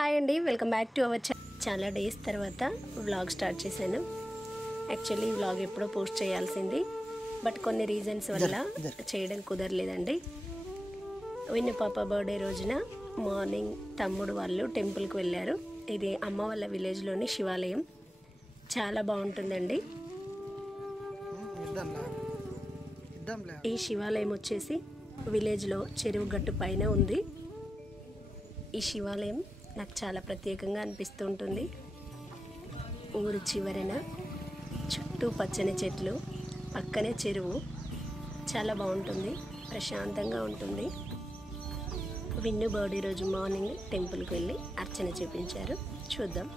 Hi అండి, welcome back to our చాలా days తర్వాత వ్లాగ్ స్టార్ట్ చేశాను. యాక్చువల్లీ ఈ వ్లాగ్ ఎప్పుడో పోస్ట్ చేయాల్సింది, బట్ కొన్ని రీజన్స్ వల్ల చేయడం కుదరలేదండి. విన్ను పాప బర్త్డే రోజున మార్నింగ్ తమ్ముడు వాళ్ళు టెంపుల్కి వెళ్ళారు. ఇది అమ్మ వాళ్ళ విలేజ్లోని శివాలయం. చాలా బాగుంటుందండి. ఈ శివాలయం వచ్చేసి విలేజ్లో చెరువు గట్టు పైన ఉంది. ఈ శివాలయం నాకు చాలా ప్రత్యేకంగా అనిపిస్తూ ఉంటుంది. ఊరు చివరన చుట్టూ పచ్చని చెట్లు, పక్కనే చెరువు, చాలా బాగుంటుంది, ప్రశాంతంగా ఉంటుంది. విన్ను బర్త్డే రోజు మార్నింగ్ టెంపుల్కి వెళ్ళి అర్చన చేపించారు. చూద్దాం.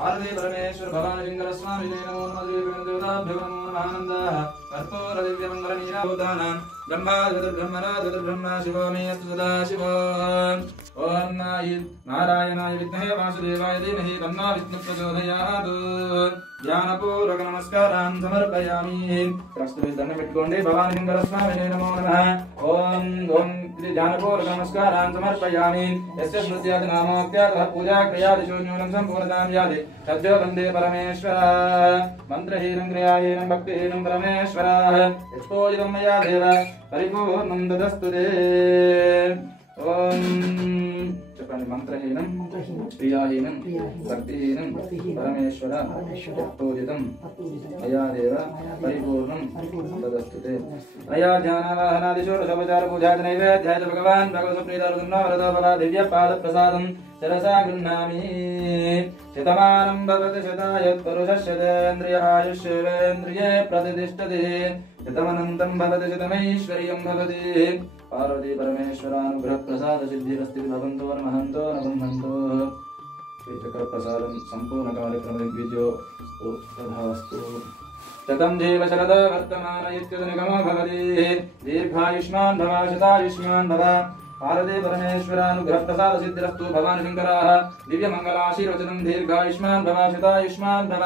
पार्वती परमेश्वर भगवान शंकर स्वामी नमो नमः आनंद कर्पूर दिव्य मंगल नीरावदानां ब्रह्मा ब्रह्मणा शिवो मे सदा शिवो ओम नारायणाय विद्महे वासुदेवाय धीमहि तन्नो विष्णुः प्रचोदयात् ध्यानपूर्वक नमस्कारान् समर्पयामि. प्रस्तुत దండం పెట్టుకోండి. భగవాన్ శంకర స్వామి నమో నమః. ఓం ఓం ధ్యానపూర్వక నమస్కారాन् సమర్పయామి. యస్య స్మృత్యాది నామోక్త్యాదః పూజా క్రియాదిషు న్యూనం సంపూర్ణతాం యాది తద్యో వందే పరమేశ్వర. మంత్రహీనం క్రియాహీనం భక్తిహీనం పరమేశ్వర యత్పూజితం మయా దేవ పరిపూర్ణం దదస్తు తే. ఓం చెప్పండి. మంత్రహీనం క్రియాహీనం భక్తిహీనం పరమేశ్వర పూజితం మయా దేవ పరిపూర్ణం దదస్తు తే. అయా ధ్యానావాహనాదిషోడశోపచార పూజాది నైవేద్యాయ భగవాన్ భగవత్ప్రీతారున్నవరదో దివ్య పాద ప్రసాదం శిరసా గృహ్ణామి. శతమానం భవతి శతాయత్ పురుషः శతేంద్రియాయుష్యేంద్రియే ప్రతిష్ఠతి. శతమనంతం భవతి శతమైశ్వర్యం భవతి. పార్వతీ పరమేశ్వరానుగ్రహ ప్రసాద సిద్ధిరస్తి భవంతో నమహంతో నబంధంతో. శ్రీచక్ర ప్రసాదం సంపూర్ణ కార్యక్రమ దిగ్విజయో తథాస్తు. శతం జీవ శరద వర్తమాన ఇత్యుదనిగమో భవతి. దీర్ఘాయుష్మాన్ భవ శతాయుష్మాన్ భవ. పార్వతీ పరమేశ్వరానుగ్రహ ప్రసాద సిద్ధిరస్తు. భగవాన్ శంకరాః దివ్య మంగళాశీర్వచనం. దీర్ఘాయుష్మాన్ భవ శతాయుష్మాన్ భవ.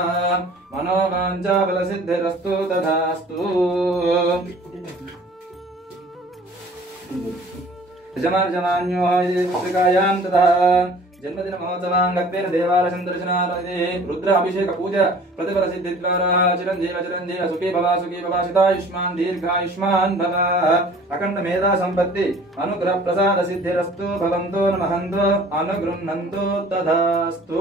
మనోవాంఛా బల సిద్ధిరస్తు తథాస్తు. యజమాన్యో పుత్రికాయాం తథా జన్మదిన మహోత్సవాంగత్వేన దేవాలయం దర్శనాది రుద్ర అభిషేక పూజ ప్రతిఫల సిద్ధి ద్వారా చిరంజీవ చిరంజీవ సుఖీ భవ శతాయుష్మాన్ దీర్ఘాయుష్మాన్ భవ. అఖండ మేధా సంపత్తి అనుగ్రహ ప్రసాద సిద్ధిరస్తు. భవంతో నమహంతో అనుగృహ్ణంతో తథాస్తు.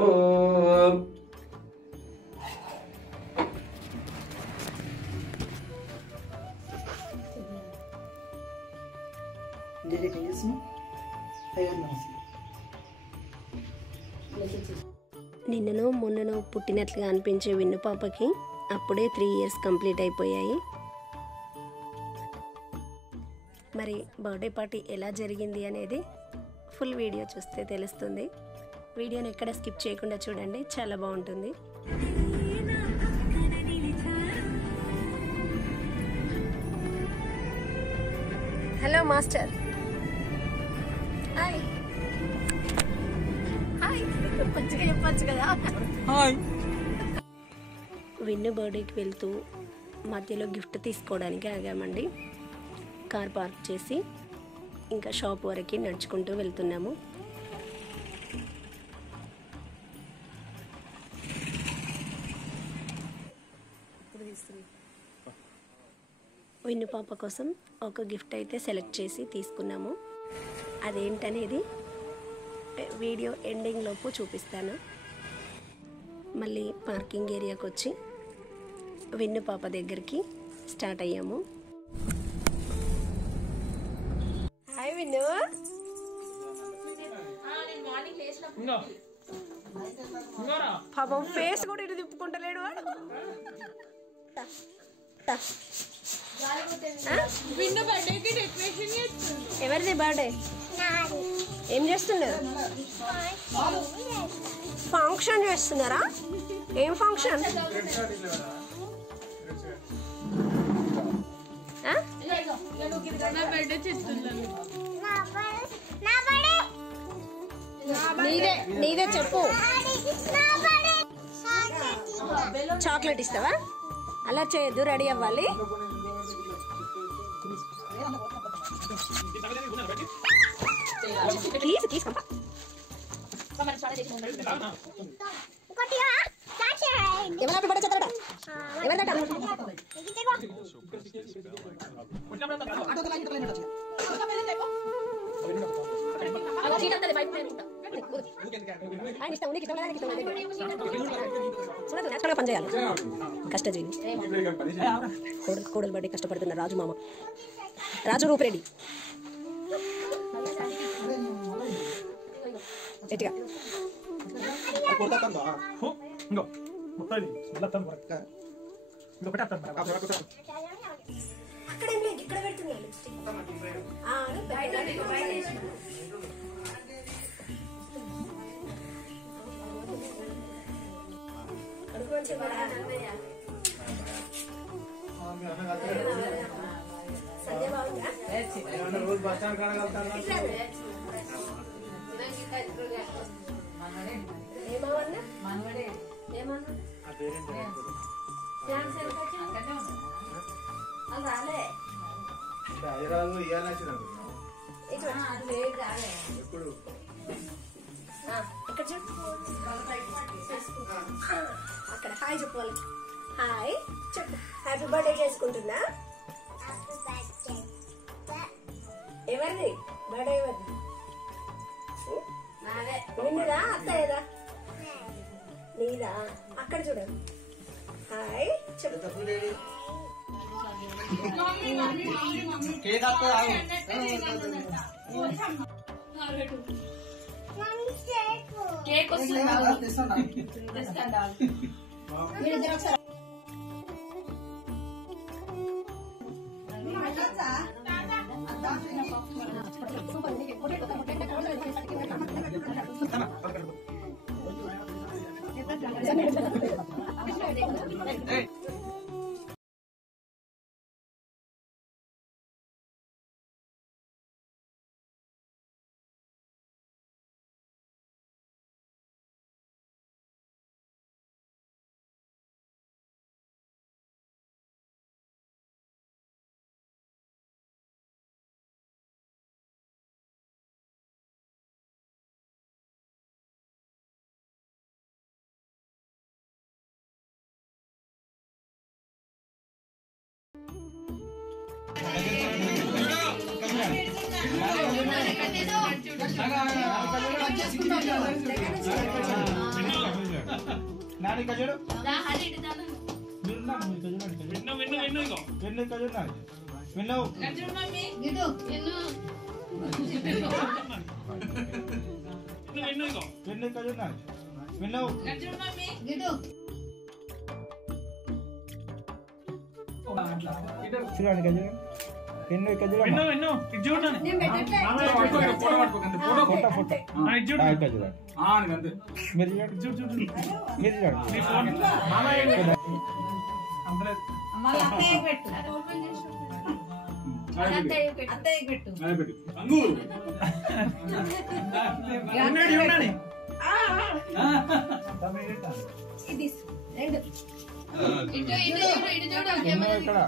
నిన్ననో మొన్ననో పుట్టినట్లుగా అనిపించే విన్ను పాపకి అప్పుడే 3 years కంప్లీట్ అయిపోయాయి. మరి బర్త్డే పార్టీ ఎలా జరిగింది అనేది ఫుల్ వీడియో చూస్తే తెలుస్తుంది. వీడియోని ఎక్కడ స్కిప్ చేయకుండా చూడండి, చాలా బాగుంటుంది. Hello master. హాయ్ హాయ్, మంచిగా చెప్పచ్చు కదా. హాయ్. విన్ను బర్త్డేకి వెళ్తూ మధ్యలో గిఫ్ట్ తీసుకోవడానికి ఆగామండి. కార్ పార్క్ చేసి ఇంకా షాప్ వరకు నడుచుకుంటూ వెళ్తున్నాము. విన్ను పాప కోసం ఒక గిఫ్ట్ అయితే సెలెక్ట్ చేసి తీసుకున్నాము. అదేంటనేది వీడియో ఎండింగ్ లోపు చూపిస్తాను. మళ్ళీ పార్కింగ్ ఏరియాకి వచ్చి విన్ను పాప దగ్గరికి స్టార్ట్ అయ్యాము. హాయ్ విన్ను. పాపం ఫేస్ కూడా ఇటు తిప్పుకుంటలేడు వాడు. ఎవరిది బర్త్డే? ఏం చేస్తున్నారు? ఫంక్షన్ చేస్తున్నారా? ఏం ఫంక్షన్? నీదే చెప్పు. చాక్లెట్ ఇస్తావా? అలా చేయొద్దు, రెడీ అవ్వాలి. పని చేయాలి, కష్టజీవి. కోడలు బట్టి కష్టపడుతున్న రాజు మామ, రాజు రూపిరెడ్డి. గట్టిగా ఇక్కడ పెడుతున్నాను. అక్కడ హాయ్ చెప్పాలి. హాయ్ చెప్పు. హ్యాపీ బర్త్డే చేసుకుంటున్నా. ఎవరిది బర్త్డే? ఎవరిది? నిన్నదా అత్తయ్యదా? నీదా? అక్కడ చూడండి. హాయ్ చెప్పు. నాని కజడు విన్ను కజడు నాని విన్ను కజడు మమ్మీ గిడు విన్ను విన్ను కజడు నాని విన్ను కజడు మమ్మీ గిడు చూడండి కజడు విన్ను కజడు విన్ను విన్ను ఇది చూడండి నేను పెట్టట్లే ఫోటో పట్టుకోండి ఫోటో ఆ ఇది చూడండి కజడు ఆ అంతే మీరు చూడండి మీరు చూడండి మీ ఫోన్ మామ ఏంటి అంతలే అమ్మ అత్తయ్య పెట్టు ఓపెన్ చేసి అత్తయ్య పెట్టు అదే పెట్టు అంగు ఉన్నాడు ఉన్నాడు ఇది రెండు ఇటు చూడు కెమెరా ఇక్కడ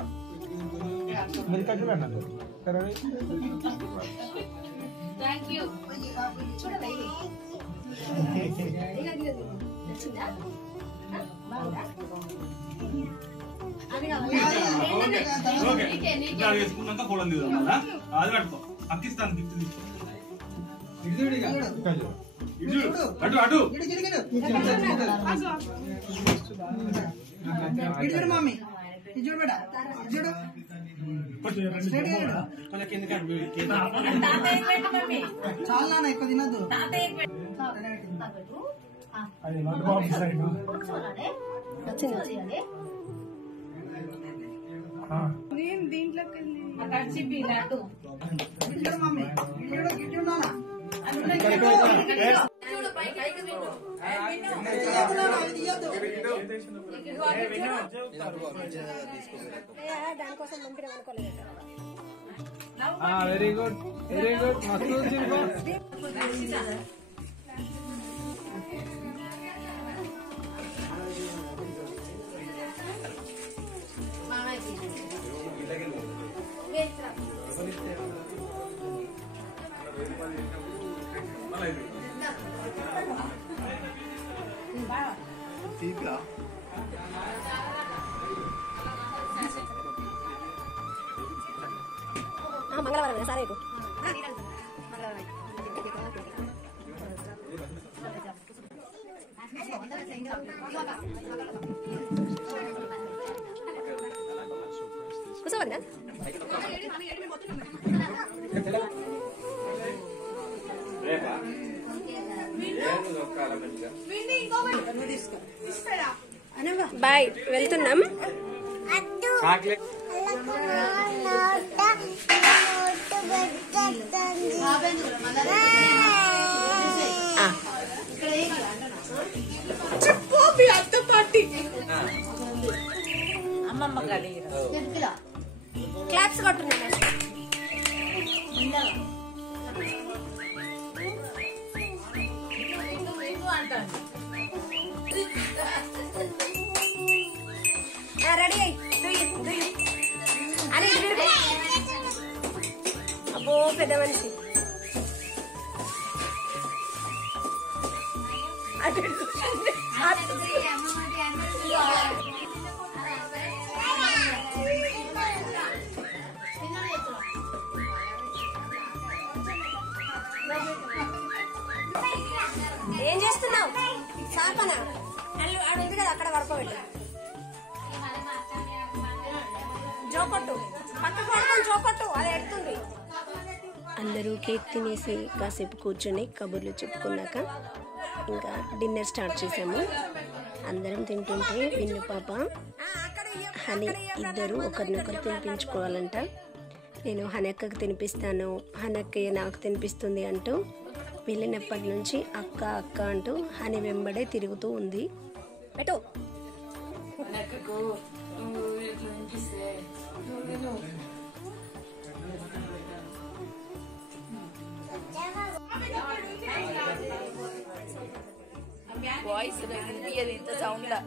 మీరు కజు పెట్టండి సరే థాంక్యూ చూడండి చేసుకున్నాక కూడా అది పట్టుకో అక్కిస్తాను గిఫ్ట్ అటు అటు మమ్మీ చూడు బేటా చూడు చాలా నా ఎక్కువ తినద్దు దీంట్లోకి మమ్మీ దానికోసం పంపిన అనుకోలేదు. వెరీ గుడ్ వెరీ గుడ్ మస్తు మంగళవారం సరే కూర్చోవద్దా బాయ్ వెళ్తున్నాం అమ్మమ్మ క్లాప్స్ కొట్టున్నాను రెడీ అయ్యి అని అబ్బో పెద్ద మనిషి ఏం చేస్తున్నావు సాపన ఆడ ఉంది కదా అక్కడ వరపబెట్టు జోకొట్టు పక్కకు పడుకొని జోకొట్టు అది ఎడుతుంది అందరూ కేక్ తినేసి కాసేపు కూర్చొని కబుర్లు చెప్పుకున్నాక ఇంకా డిన్నర్ స్టార్ట్ చేసాము అందరం తింటుంటే విన్ను పాప హనీ ఇద్దరు ఒకరినొకరు తినిపించుకోవాలంట నేను హనక్కకు తినిపిస్తాను హనక్కయ్య నాకు తినిపిస్తుంది అంటూ వెళ్ళినప్పటి నుంచి అక్క అక్క అంటూ హనీ వెంబడే తిరుగుతూ ఉంది బెటో వాయిస్ వినిపించదు ఇంత సౌండ్ లా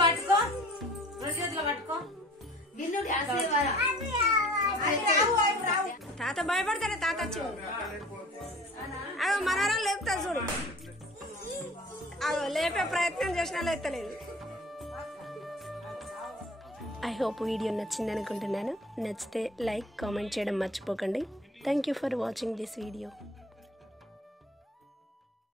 పట్టుకో రోజుగా పట్టుకో తాత భయపడతాడే తాత వచ్చి అదో మనవరం లేపుతా చూడు అదో లేపే ప్రయత్నం చేసినా లేస్తలేదు ఐ హోప్ వీడియో నచ్చింది అనుకుంటున్నాను నచ్చితే లైక్ కామెంట్ చేయడం మర్చిపోకండి thank you for watching this video